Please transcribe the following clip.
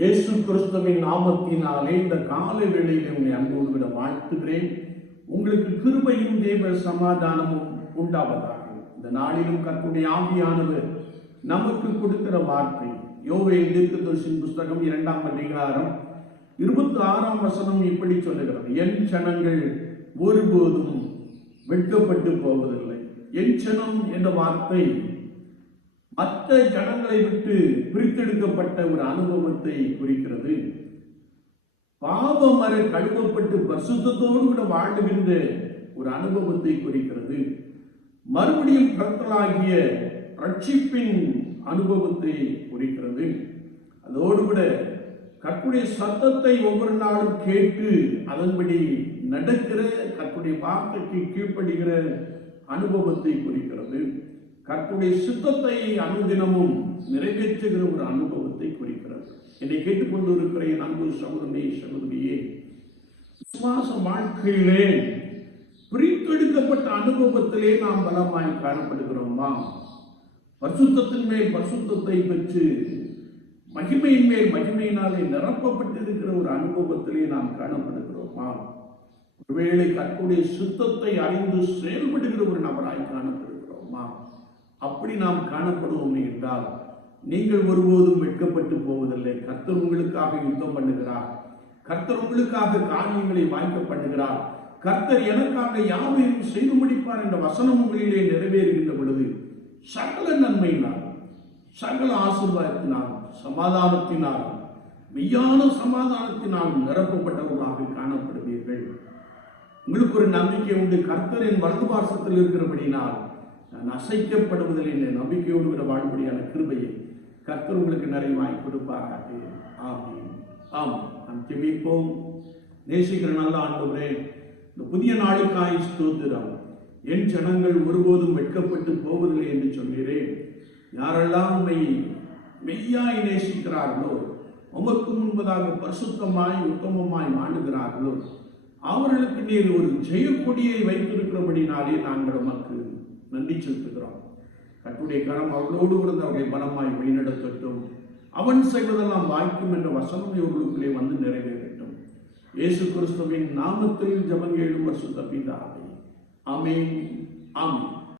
இயேசு கிறிஸ்துவின் நாமத்தினாலே இந்த காலை வேளையிலே உங்களை அன்போடு விட வாழ்த்துகிறேன். உங்களுக்கு கிருபையும் தேவ சமாதானமும் உண்டாவதாக. இந்த நாளிலும் கர்த்தருடைய ஆவியானவர் நமக்கு கொடுக்கிற வார்த்தை. யோகை தீர்க்கதரிசியின் புஸ்தகம் இரண்டாம் அதிகாரம் இருபத்தி ஆறாம் வசனம் இப்படி சொல்லுகிறது. என் ஜனங்கள் ஒருபோதும் வெட்கப்பட்டு போவதில்லை. என் ஜனம் என்ற வார்த்தை மற்ற ஜனங்களை விட்டு பிரித்தெடுக்கப்பட்ட ஒரு அனுபவத்தை குறிக்கிறது. பாவம் வரை கழுவப்பட்டு பரிசுத்தத்தோடு கூட வாழுகின்ற ஒரு அனுபவத்தை குறிக்கிறது. மறுபடியும் பிறத்தலாகிய ரட்சிப்பின் அனுபவத்தை குறிக்கிறது. அதோடு கூட கற்புடைய சத்தத்தை ஒவ்வொரு நாளும் கேட்டு அதன்படி நடக்கிற கற்புடைய வார்த்தைக்கு கீழ்ப்படுகிற அனுபவத்தை குறிக்கிறது. கற்புடைய சித்தத்தை அனுதினமும் நிறைவேற்றுகிற ஒரு அனுபவத்தை குறிக்கிறது. என்னை கேட்டுக்கொண்டிருக்கிற என் அன்பு சகோதரனே சகோதரியே விசுவாச வாழ்க்கையிலே பிரித்தெடுக்கப்பட்ட அனுபவத்திலே நாம் பலமாய் காணப்படுகிறோமா? பரிசுத்தத்தின் மேல் பரிசுத்தத்தை பெற்று மகிமையின் மேல் மகிமையினாலே நிரப்பப்பட்டிருக்கிற ஒரு அனுபவத்திலே நாம் காணப்படுகிறோமா? ஒருவேளை கற்புடைய சுத்தத்தை அறிந்து செயல்படுகிற ஒரு நபராய் காணப்படுகிறோமா? அப்படி நாம் காணப்படுவோம் என்றால் நீங்கள் ஒருபோதும் வெட்கப்பட்டு போவதில்லை. கர்த்தர் உங்களுக்காக யுத்தம் பண்ணுகிறார். கர்த்தர் உங்களுக்காக காரியங்களை வாய்க்க பண்ணுகிறார். கர்த்தர் எனக்காக யாவையும் செய்து முடிப்பார் என்ற வசனம் உங்களிலே நிறைவேறுகின்ற பொழுது சகல நன்மையினால் சகல ஆசீர்வாதத்தினால் சமாதானத்தினால் மெய்யான சமாதானத்தினால் நிரப்பப்பட்டவர்களாக காணப்படுவீர்கள். உங்களுக்கு ஒரு நம்பிக்கை உண்டு. கர்த்தரின் வலது பாசத்தில் இருக்கிறபடினால் நான் அசைக்கப்படுவதில் என்ற நம்பிக்கையோடு கூட வாழும்படியான கிருபையை கர்த்தர் உங்களுக்கு நிறைவாய் கொடுப்பாராக. ஆமென். ஆம் நாம் ஜெபிப்போம். நேசிக்கிற நல்ல ஆண்டவரே இந்த புதிய நாளுக்காய் ஸ்தோத்திரம். என் ஜனங்கள் ஒருபோதும் வெட்கப்பட்டு போவதில்லை என்று சொல்கிறேன் யாரெல்லாம் உண்மை மெய்யாய் நேசிக்கிறார்களோ உமக்கு முன்பதாக பரிசுத்தமாய் உத்தமமாய் வாழுகிறார்களோ அவர்களுக்கு நீர் ஒரு ஜெயக்கொடியை வைத்திருக்கிறபடினாலே நாங்கள் உமக்கு நன்றி செலுத்துகிறோம். கட்டுடைய கரம் அவர்களோடு கூட அவர்களை பலமாய் வழிநடத்தட்டும். அவன் செய்வதெல்லாம் வாய்க்கும் என்ற வசனம் இவர்களுக்குள்ளே வந்து நிறைவேறட்டும். இயேசு கிறிஸ்துவின் நாமத்தில் ஜபங்கேழும் வருஷம் பிதாவே. அமேன் ஆமென்.